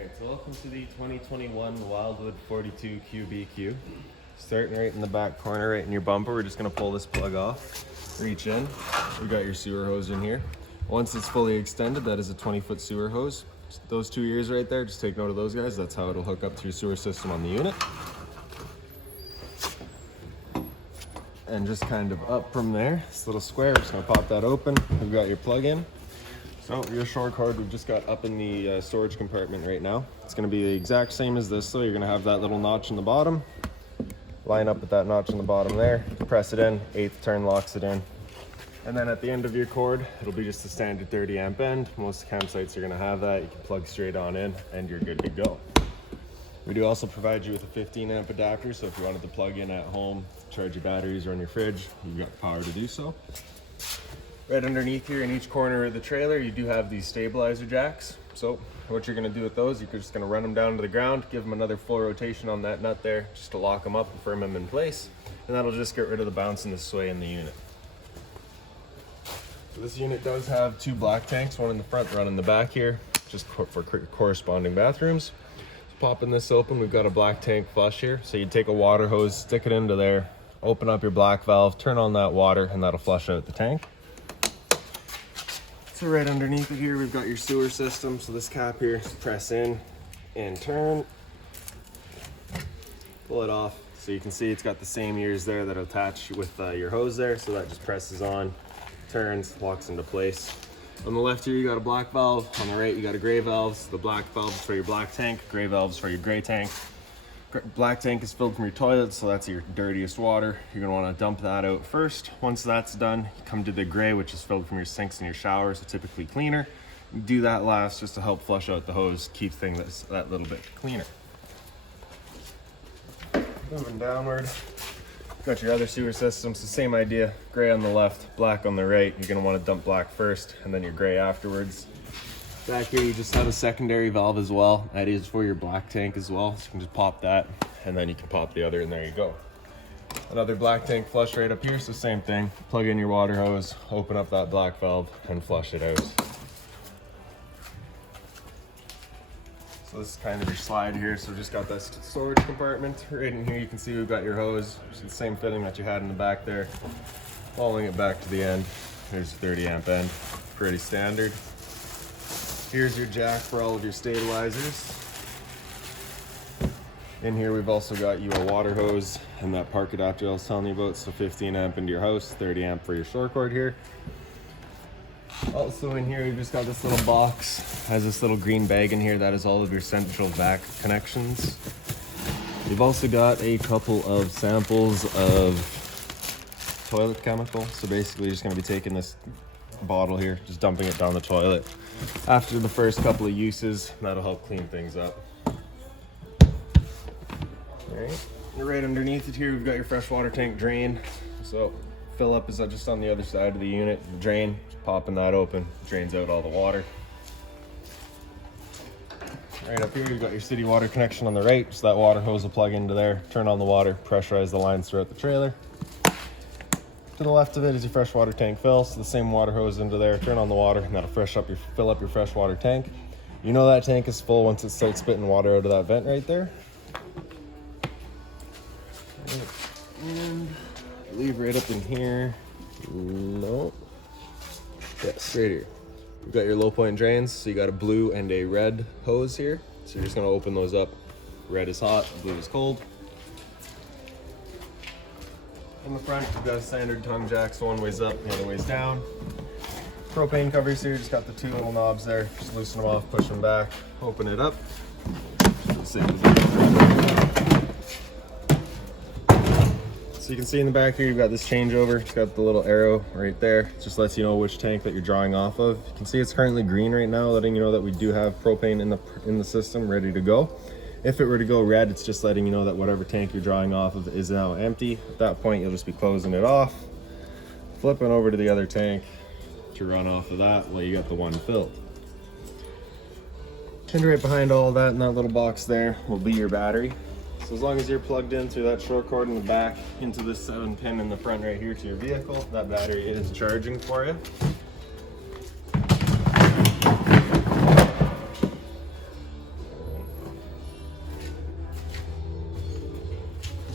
Alright, so welcome to the 2021 Wildwood 42 QBQ. Starting right in the back corner, right in your bumper, we're just going to pull this plug off. Reach in, we got your sewer hose in here. Once it's fully extended, that is a 20-foot sewer hose. Those 2 ears right there, just take note of those guys. That's how it'll hook up to your sewer system on the unit. And just kind of up from there, this little square, we're just going to pop that open. We've got your plug in. So your short cord we've just got up in the storage compartment right now. It's going to be the exact same as this, so you're going to have that little notch in the bottom. Line up with that notch in the bottom there, press it in, 8th turn locks it in. And then at the end of your cord, it'll be just a standard 30 amp end. Most campsites are going to have that. You can plug straight on in and you're good to go. We do also provide you with a 15 amp adapter, so if you wanted to plug in at home, charge your batteries or on your fridge, you've got the power to do so. Right underneath here in each corner of the trailer, you do have these stabilizer jacks. So what you're going to do with those, you're just going to run them down to the ground, give them another full rotation on that nut there, just to lock them up and firm them in place. And that'll just get rid of the bounce and the sway in the unit. So this unit does have 2 black tanks, one in the front, one in the back here, just for corresponding bathrooms. So popping this open, we've got a black tank flush here. So you take a water hose, stick it into there, open up your black valve, turn on that water, and that'll flush out the tank. So right underneath it here, we've got your sewer system. So this cap here, press in and turn, pull it off. So you can see it's got the same ears there that attach with your hose there. So that just presses on, turns, locks into place. On the left here, you got a black valve. On the right, you got a gray valve. So the black valve is for your black tank, gray valve is for your gray tank. Black tank is filled from your toilet, so that's your dirtiest water. You're gonna wanna dump that out first. Once that's done, you come to the gray, which is filled from your sinks and your showers, so typically cleaner. You do that last just to help flush out the hose, keep things that little bit cleaner. Moving downward, got your other sewer systems, the same idea. Gray on the left, black on the right. You're gonna wanna dump black first, and then your gray afterwards. Back here, you just have a secondary valve as well. That is for your black tank as well. So you can just pop that, and then you can pop the other, and there you go. Another black tank flush right up here, so same thing. Plug in your water hose, open up that black valve, and flush it out. So this is kind of your slide here. So just got this storage compartment. Right in here, you can see we've got your hose. It's the same fitting that you had in the back there. Following it back to the end. There's a 30 amp end, pretty standard. Here's your jack for all of your stabilizers. In here we've also got you a water hose and that park adapter I was telling you about, so 15 amp into your house, 30 amp for your short cord here. Also in here we've just got this little box, has this little green bag in here, that is all of your central vac connections. We've also got a couple of samples of toilet chemical, so basically you're just going to be taking this bottle here, just dumping it down the toilet. After the first couple of uses, that'll help clean things up. Alright, right underneath it here, we've got your freshwater tank drain. So fill up is just on the other side of the unit. The drain, just popping that open, drains out all the water. Right up here, you've got your city water connection on the right, so that water hose will plug into there, turn on the water, pressurize the lines throughout the trailer. To the left of it is your freshwater tank fill, so the same water hose into there, turn on the water, and that'll fill up your freshwater tank. You know that tank is full once it starts spitting water out of that vent right there. And leave right up in here. No. Yes, right here. You've got your low point drains, so you got a blue and a red hose here. So you're just gonna open those up. Red is hot, blue is cold. In the front, you've got a standard tongue jack, so one way's up, the other way's down. Propane covers here, just got the 2 little knobs there. Just loosen them off, push them back, open it up. So you can see in the back here, you've got this changeover. It's got the little arrow right there. It just lets you know which tank that you're drawing off of. You can see it's currently green right now, letting you know that we do have propane in the system ready to go. If it were to go red, it's just letting you know that whatever tank you're drawing off of is now empty. At that point, you'll just be closing it off, flipping over to the other tank to run off of that while you got the one filled. And right behind all of that in that little box there will be your battery. So as long as you're plugged in through that short cord in the back into this 7-pin in the front right here to your vehicle, that battery is charging for you.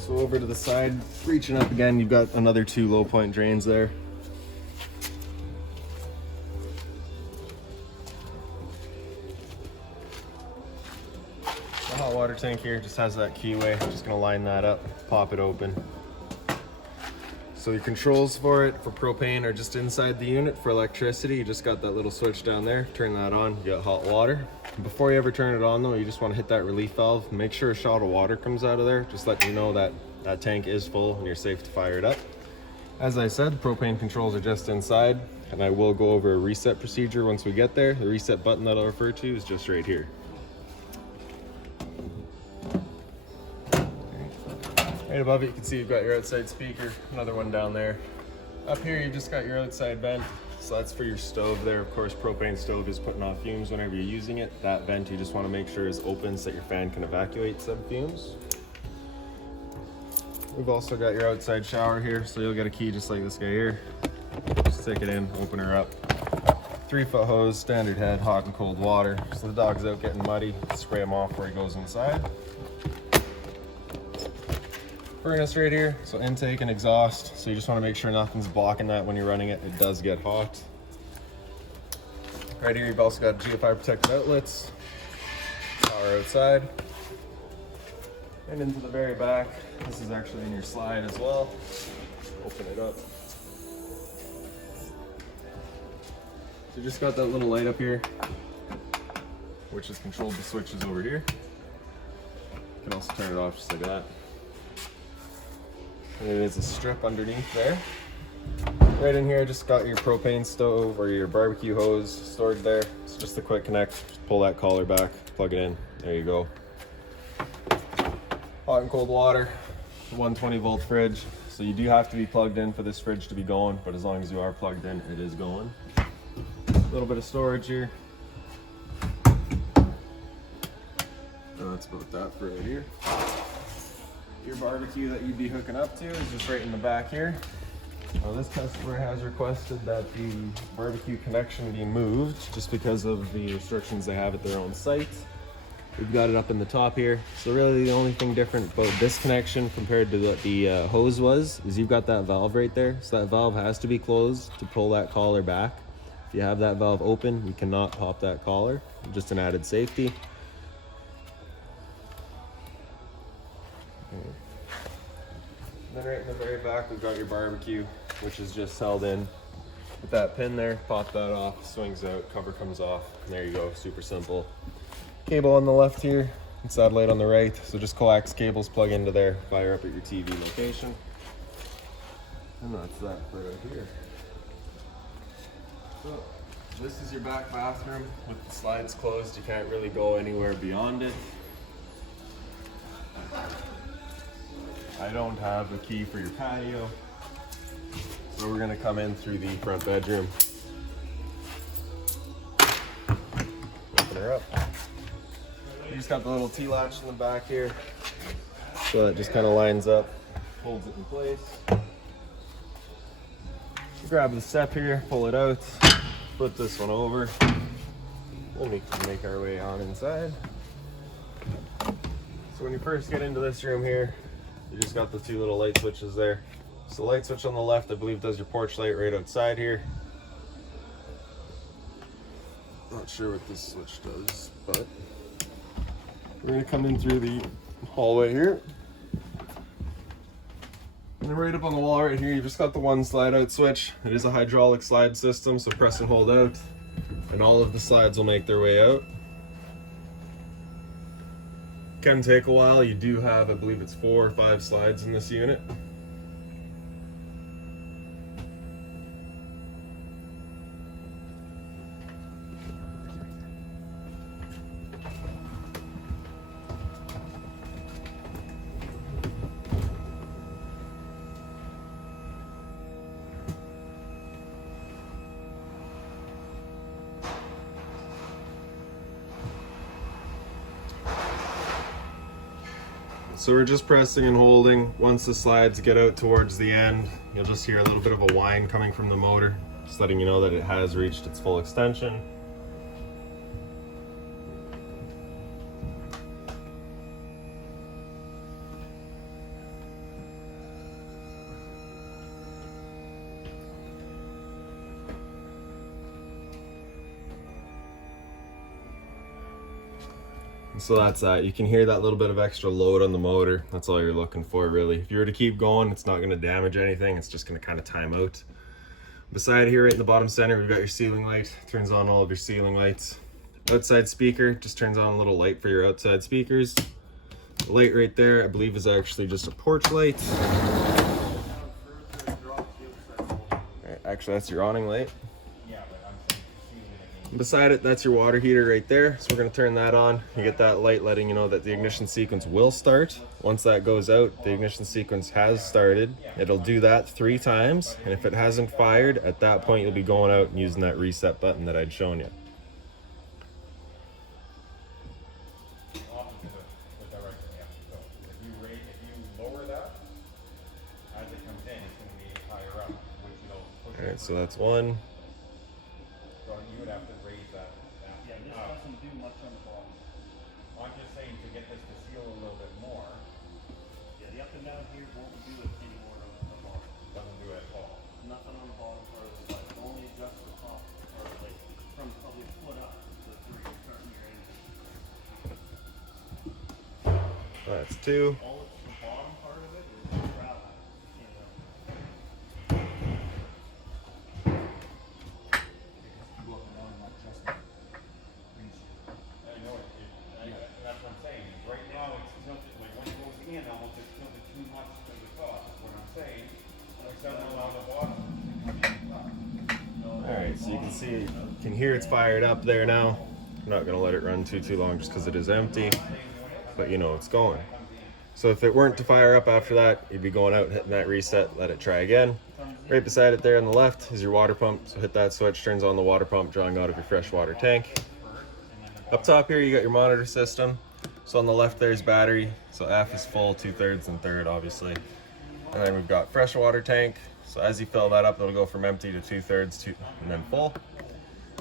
So over to the side, reaching up again, you've got another 2 low point drains there. The hot water tank here just has that keyway. I'm just gonna line that up, pop it open. So your controls for it, for propane, are just inside the unit. For electricity, you just got that little switch down there. Turn that on, you got hot water. Before you ever turn it on though, you just wanna hit that relief valve. Make sure a shot of water comes out of there. Just let you know that that tank is full and you're safe to fire it up. As I said, propane controls are just inside, and I will go over a reset procedure once we get there. The reset button that I'll refer to is just right here. Right above it, you can see you've got your outside speaker, another one down there. Up here, you've just got your outside vent. So that's for your stove there. Of course, propane stove is putting off fumes whenever you're using it. That vent you just want to make sure is open so that your fan can evacuate said fumes. We've also got your outside shower here, so you'll get a key just like this guy here. Just take it in, open her up. 3-foot hose, standard head, hot and cold water. So the dog's out getting muddy, spray him off before he goes inside. Furnace right here, so intake and exhaust. So you just want to make sure nothing's blocking that when you're running it. It does get hot. Right here, you've also got GFI protected outlets. Power outside. And into the very back, this is actually in your slide as well. Open it up. So you just got that little light up here, which is controlled the switches over here. You can also turn it off just like that. And it is a strip underneath there. Right in here, just got your propane stove or your barbecue hose stored there. It's just a quick connect. Just pull that collar back, plug it in. There you go. Hot and cold water, 120 volt fridge. So you do have to be plugged in for this fridge to be going, but as long as you are plugged in, it is going. A little bit of storage here. And that's about that for right here. Your barbecue that you'd be hooking up to is just right in the back here. Now this customer has requested that the barbecue connection be moved just because of the restrictions they have at their own site. We've got it up in the top here. So really the only thing different about this connection compared to what the hose was is you've got that valve right there. So that valve has to be closed to pull that collar back. If you have that valve open, you cannot pop that collar. Just an added safety. And then right in the very back, we've got your barbecue, which is just held in with that pin there. Pop that off, swings out, cover comes off, and there you go, super simple. Cable on the left here, and satellite on the right. So just coax cables plug into there, fire up at your TV location. And that's that for right here. So this is your back bathroom. With the slides closed, you can't really go anywhere beyond it. I don't have a key for your patio, so we're gonna come in through the front bedroom. Open her up. You just got the little T-latch in the back here, so that just kind of lines up, holds it in place. Grab the step here, pull it out, flip this one over, then we can make our way on inside. So when you first get into this room here, you just got the 2 little light switches there. So the light switch on the left, I believe, does your porch light right outside here. Not sure what this switch does, but we're gonna come in through the hallway here. And then right up on the wall right here, you've just got the 1 slide out switch. It is a hydraulic slide system, so press and hold out, and all of the slides will make their way out. Can take a while. You do have, I believe it's 4 or 5 slides in this unit. So we're just pressing and holding. Once the slides get out towards the end, you'll just hear a little bit of a whine coming from the motor, just letting you know that it has reached its full extension. So that's that. You can hear that little bit of extra load on the motor. That's all you're looking for, really. If you were to keep going, it's not going to damage anything. It's just going to kind of time out. Beside here, right in the bottom center, we've got your ceiling light. Turns on all of your ceiling lights. Outside speaker just turns on a little light for your outside speakers. The light right there, I believe, is actually just a porch light. Actually, that's your awning light. Beside it, that's your water heater right there. So we're going to turn that on. You get that light letting you know that the ignition sequence will start. Once that goes out, the ignition sequence has started. It'll do that 3 times. And if it hasn't fired, at that point you'll be going out and using that reset button that I'd shown you. Alright, so that's 1. So you would have to raise that. Yeah, this doesn't do much on the bottom. I'm just saying to get this to seal a little bit more. Yeah, the up and down here won't do it anymore on the bottom. Doesn't do it at all. Nothing on the bottom part of the side. Only just the top part, like from probably a foot up to where you're starting your engine. That's 2. All it's the bottom part of it is gravel. Alright, so you can see, you can hear it's fired up there now. I'm not going to let it run too long just because it is empty, but you know it's going. So if it weren't to fire up after that, you'd be going out and hitting that reset, let it try again. Right beside it there on the left is your water pump, so hit that switch, turns on the water pump, drawing out of your freshwater tank. Up top here you got your monitor system. So on the left there's battery, so F is full, 2/3 and 1/3 obviously. And then we've got freshwater tank, so as you fill that up it'll go from empty to 2/3 and then full.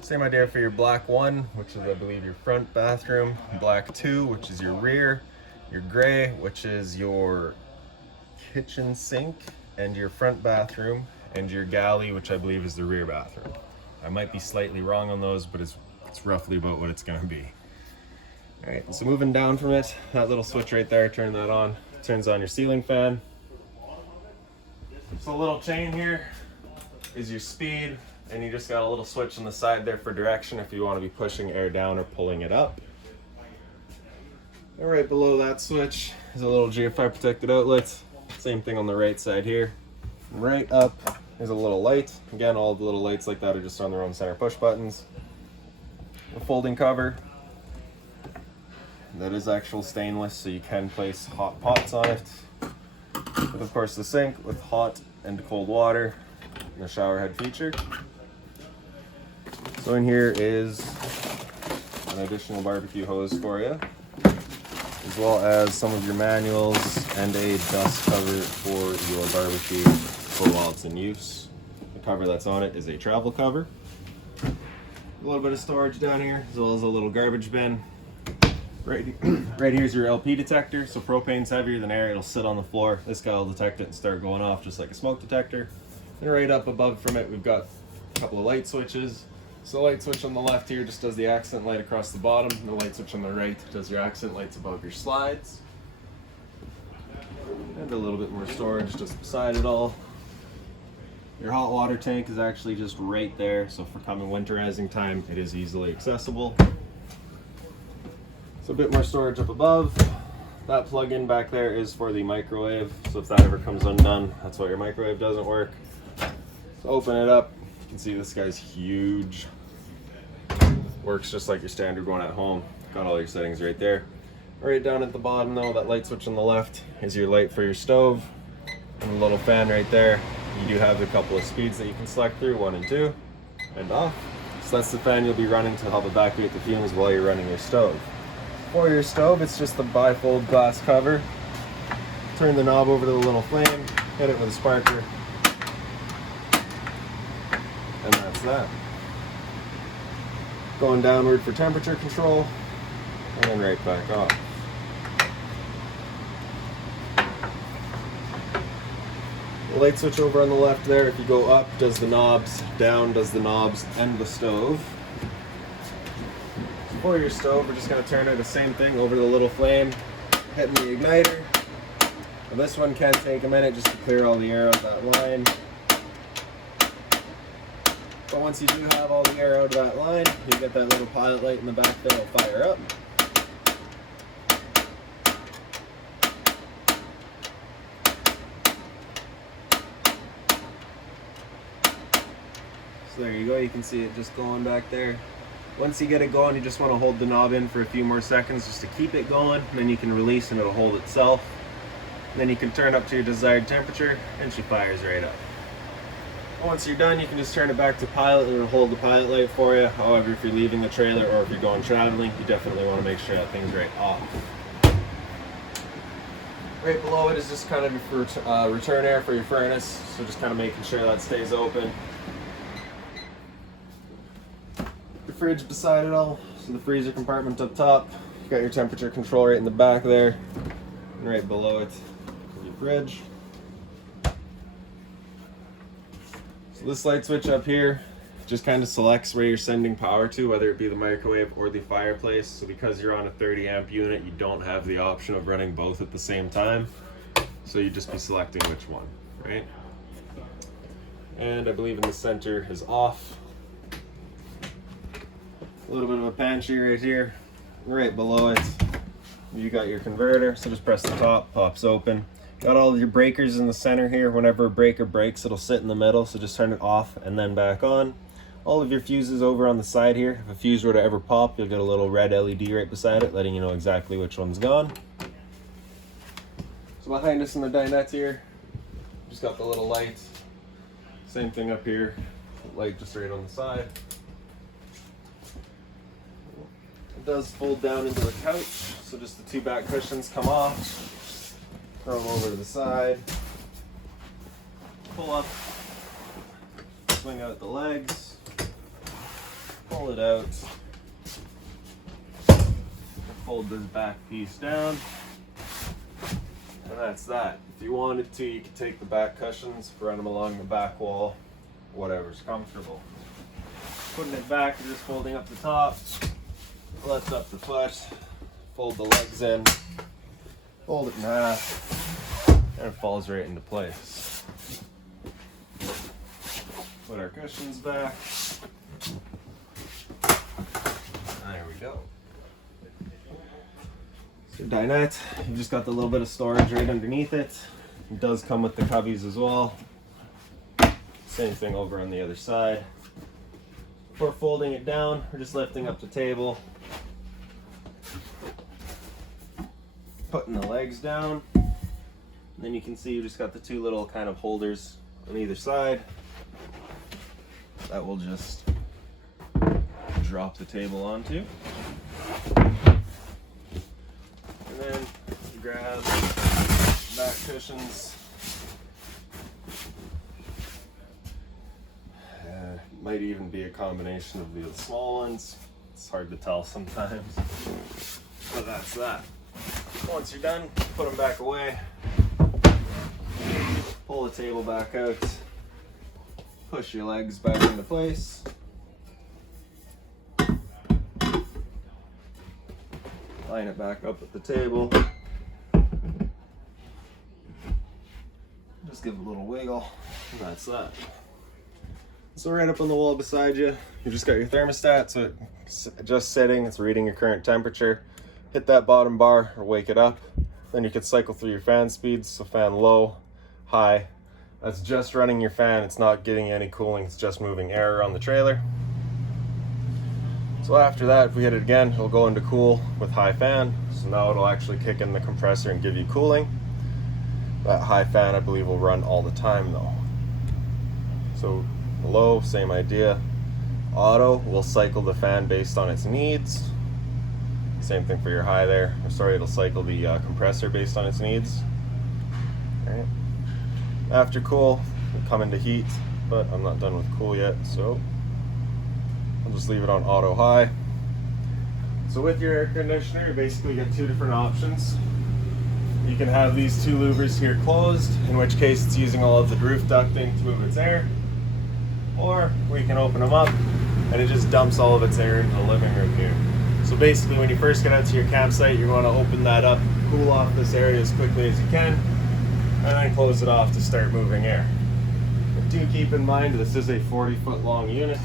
Same idea for your black 1, which is I believe your front bathroom, black 2, which is your rear, your gray, which is your kitchen sink and your front bathroom, and your galley, which I believe is the rear bathroom. I might be slightly wrong on those, but it's roughly about what it's going to be. Alright, so moving down from it, that little switch right there, turn that on, turns on your ceiling fan. So a little chain here is your speed, and you just got a little switch on the side there for direction if you want to be pushing air down or pulling it up. And right below that switch is a little GFI protected outlet. Same thing on the right side here. Right up is a little light. Again, all the little lights like that are just on their own center push buttons. A folding cover. That is actual stainless, so you can place hot pots on it. With of course the sink with hot and cold water and the shower head feature. So in here is an additional barbecue hose for you, as well as some of your manuals and a dust cover for your barbecue for while it's in use. The cover that's on it is a travel cover. A little bit of storage down here, as well as a little garbage bin. Right here's your LP detector. So propane's heavier than air, it'll sit on the floor. This guy will detect it and start going off just like a smoke detector. And right up above from it, we've got a couple of light switches. So the light switch on the left here just does the accent light across the bottom, and the light switch on the right does your accent lights above your slides. And a little bit more storage just beside it all. Your hot water tank is actually just right there, so for coming winterizing time, it is easily accessible. So a bit more storage up above. That plug-in back there is for the microwave, so if that ever comes undone, that's why your microwave doesn't work. So open it up, you can see this guy's huge. Works just like your standard one at home. Got all your settings right there. Right down at the bottom though, that light switch on the left is your light for your stove. And the little fan right there, you do have a couple of speeds that you can select through, 1 and 2, and off. So that's the fan you'll be running to help evacuate the fumes while you're running your stove. For your stove, it's just the bifold glass cover. Turn the knob over to the little flame, hit it with a sparker, and that's that. Going downward for temperature control, and then right back off. The light switch over on the left there, if you go up, does the knobs, down does the knobs and the stove. for your stove, we're just going to turn it the same thing over the little flame, hitting the igniter. Now, this one can take a minute just to clear all the air out of that line. But once you do have all the air out of that line, you get that little pilot light in the back there will fire up. So there you go, you can see it just going back there. Once you get it going, you just want to hold the knob in for a few more seconds just to keep it going, and then you can release and it'll hold itself. And then you can turn up to your desired temperature and she fires right up. Once you're done, you can just turn it back to pilot and it'll hold the pilot light for you. However, if you're leaving the trailer or if you're going traveling, you definitely want to make sure that thing's right off. Right below it is just kind of your return air for your furnace, so just kind of making sure that stays open. Your fridge beside it all, so the freezer compartment up top. You got your temperature control right in the back there, and right below it, your fridge. So this light switch up here just kind of selects where you're sending power to, whether it be the microwave or the fireplace. So because you're on a 30 amp unit, you don't have the option of running both at the same time. So you just be selecting which one, right? And I believe in the center is off. A little bit of a pantry right here. Right below it, you got your converter. So just press the top, pops open. Got all of your breakers in the center here. Whenever a breaker breaks, it'll sit in the middle. So just turn it off and then back on. All of your fuses over on the side here. If a fuse were to ever pop, you'll get a little red LED right beside it, letting you know exactly which one's gone. So behind us in the dinette here, just got the little light. Same thing up here, light just right on the side. It does fold down into the couch, so just the two back cushions come off. Throw them over to the side. Pull up, swing out the legs, pull it out, fold this back piece down, and that's that. If you wanted to, you could take the back cushions, run them along the back wall, whatever's comfortable. Putting it back, you're just folding up the top, lift up the foot, fold the legs in, fold it in half, and it falls right into place. Put our cushions back. There we go. So dinette, you've just got the little bit of storage right underneath it. It does come with the cubbies as well. Same thing over on the other side. Before folding it down, we're just lifting up the table, putting the legs down, and then you can see you just got the two little kind of holders on either side that will just drop the table onto. And then you grab back cushions. Might even be a combination of the small ones. It's hard to tell sometimes, but that's that. Once you're done, put them back away. Pull the table back out. Push your legs back into place. Line it back up at the table. Just give it a little wiggle, and that's that. So right up on the wall beside you, you just got your thermostat, so it's just setting, it's reading your current temperature. Hit that bottom bar or wake it up. Then you can cycle through your fan speeds, so fan low, high. That's just running your fan, it's not getting any cooling, it's just moving air around the trailer. So after that, if we hit it again, it'll go into cool with high fan. So now it'll actually kick in the compressor and give you cooling. That high fan, I believe, will run all the time though. So low, same idea. Auto will cycle the fan based on its needs. Same thing for your high there. Sorry, it'll cycle the compressor based on its needs. Alright. After cool, we'll come into heat, but I'm not done with cool yet, so I'll just leave it on auto high. So with your air conditioner, you basically get two different options. You can have these two louvers here closed, in which case it's using all of the roof ducting to move its air. Or we can open them up and it just dumps all of its air into the living room here. So basically when you first get out to your campsite, you're going to open that up, cool off this area as quickly as you can, and then close it off to start moving air. But do keep in mind this is a 40-foot long unit,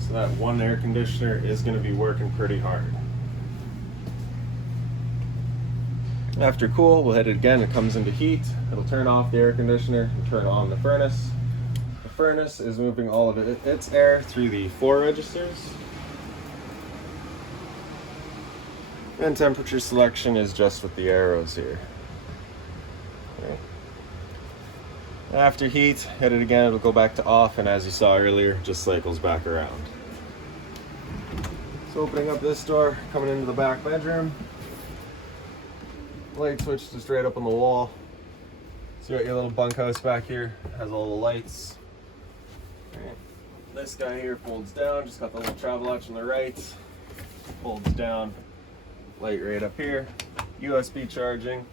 so that one air conditioner is going to be working pretty hard. After cool, we'll hit it again. It comes into heat. It'll turn off the air conditioner and turn on the furnace. The furnace is moving all of its air through the 4 registers. And temperature selection is just with the arrows here. Okay. After heat, hit it again, it'll go back to off, and as you saw earlier, just cycles back around. So opening up this door, coming into the back bedroom. Light switch just right up on the wall. So you got your little bunkhouse back here, has all the lights. Right. This guy here folds down, just got the little travel latch on the right. Folds down, light right up here. USB charging,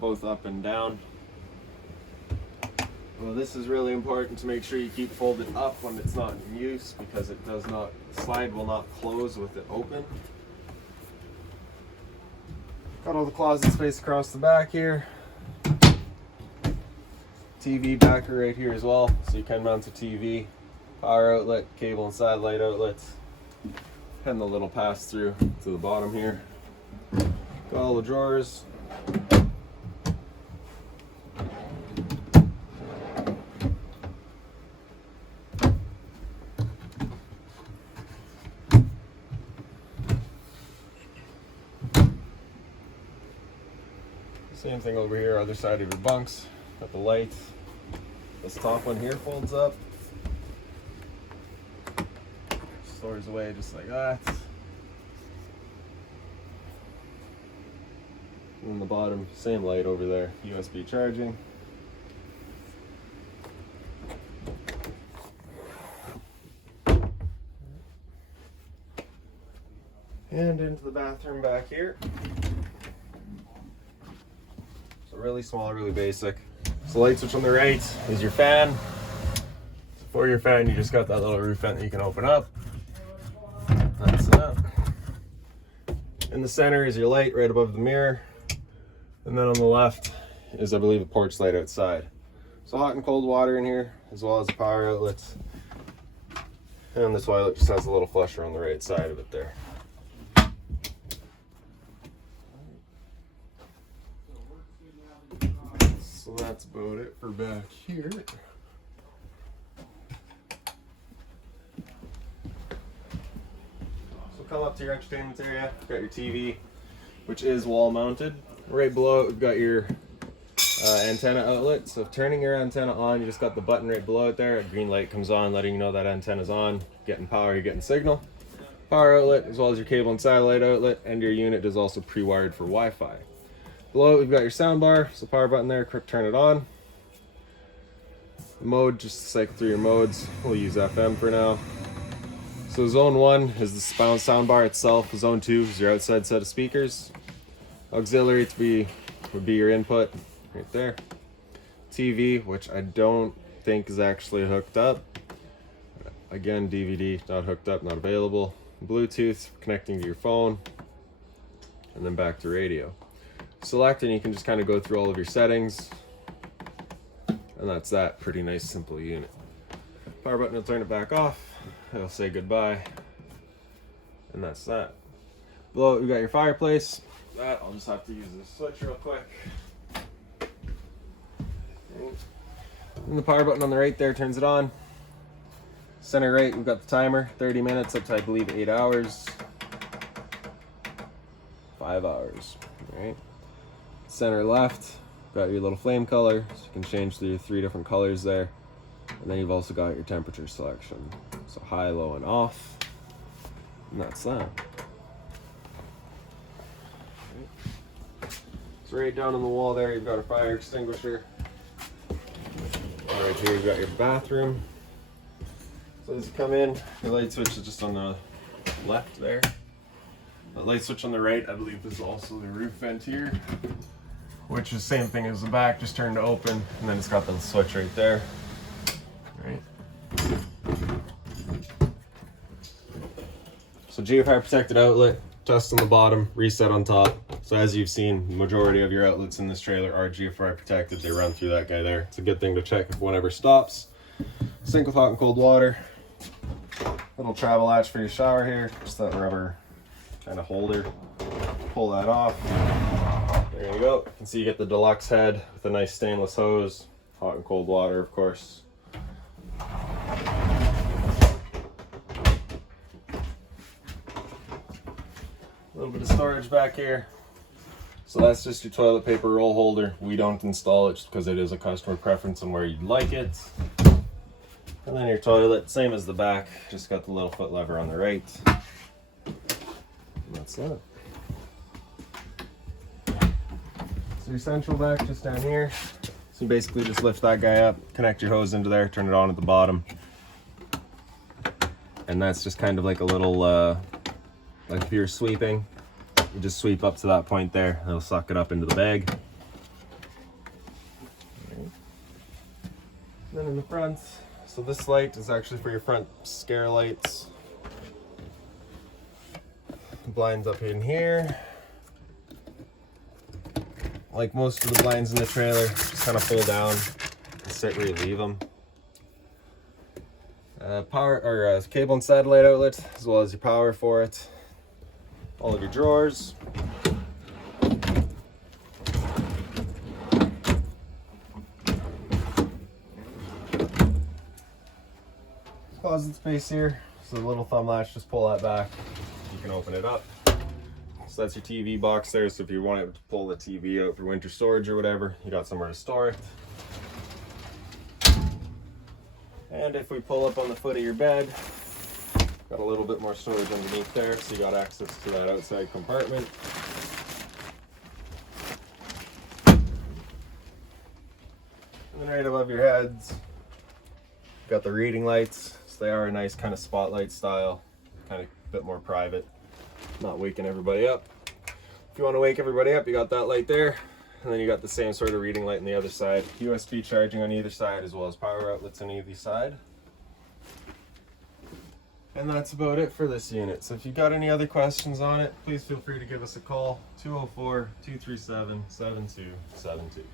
both up and down. Well, this is really important to make sure you keep folded up when it's not in use, because it does not, slide will not close with it open. Got all the closet space across the back here. TV backer right here as well, so you can mount a TV. Power outlet, cable and satellite outlets. And the little pass through to the bottom here. Got all the drawers. Same thing over here, other side of your bunks. Got the lights. This top one here folds up. Stores away just like that. And the bottom, same light over there, USB charging. And into the bathroom back here. So really small, really basic. So light switch on the right is your fan. For your fan, you just got that little roof vent that you can open up. That's that. In the center is your light right above the mirror. And then on the left is, I believe, a porch light outside. So hot and cold water in here, as well as the power outlets. And the toilet just has a little flusher on the right side of it there. So that's about it for back here. So come up to your entertainment area. You've got your TV, which is wall mounted. Right below it, we've got your antenna outlet. So if turning your antenna on, you just got the button right below it there. A green light comes on, letting you know that antenna's on. Getting power, you're getting signal. Power outlet, as well as your cable and satellite outlet, and your unit is also pre-wired for Wi-Fi. Below it, we've got your sound bar, so power button there, quick turn it on. Mode, just to cycle through your modes. We'll use FM for now. So zone 1 is the sound bar itself. Zone 2 is your outside set of speakers. Auxiliary would be your input right there. TV, which I don't think is actually hooked up. Again, DVD, not hooked up, not available. Bluetooth, connecting to your phone. And then back to radio. Select, and you can just kind of go through all of your settings. And that's that. Pretty nice, simple unit. Power button will turn it back off. It'll say goodbye. And that's that. Below it, we've got your fireplace. That, I'll just have to use this switch real quick. And the power button on the right there turns it on. Center right, we've got the timer, 30 minutes up to, I believe, 8 hours. 5 hours, all right? Center left, got your little flame color, so you can change the 3 different colors there. And then you've also got your temperature selection. So high, low, and off. And that's that. So right down on the wall there, you've got a fire extinguisher. Right here, you've got your bathroom. So as you come in, your light switch is just on the left there. The light switch on the right, I believe, is also the roof vent here, which is the same thing as the back, just turned to open, and then it's got the switch right there. Right. So So GFI protected outlet, test on the bottom, reset on top. So as you've seen, the majority of your outlets in this trailer are GFI protected. They run through that guy there. It's a good thing to check if one ever stops. Sink with hot and cold water. Little travel latch for your shower here. Just that rubber kind of holder. Pull that off. There you go. You can see you get the deluxe head with a nice stainless hose. Hot and cold water, of course. A little bit of storage back here. So that's just your toilet paper roll holder. We don't install it just because it is a customer preference and where you'd like it. And then your toilet, same as the back, just got the little foot lever on the right. And that's it. So your central vac just down here. So you basically just lift that guy up, connect your hose into there, turn it on at the bottom. And that's just kind of like a little, like if you're sweeping, you just sweep up to that point there, and it'll suck it up into the bag. Right. Then in the front, so this light is actually for your front scare lights. The blinds up in here. Like most of the blinds in the trailer, just kind of pull down and sit where you leave them. Cable and satellite outlet, as well as your power for it. All of your drawers. Closet space here. So the little thumb latch, just pull that back. You can open it up. So that's your TV box there. So if you want to pull the TV out for winter storage or whatever, you got somewhere to store it. And if we pull up on the foot of your bed, got a little bit more storage underneath there, so you got access to that outside compartment. And then right above your heads, got the reading lights. So they are a nice kind of spotlight style, kind of a bit more private, not waking everybody up. If you want to wake everybody up, you got that light there. And then you got the same sort of reading light on the other side. USB charging on either side, as well as power outlets on either side. And that's about it for this unit. So if you've got any other questions on it, please feel free to give us a call, 204-237-7272.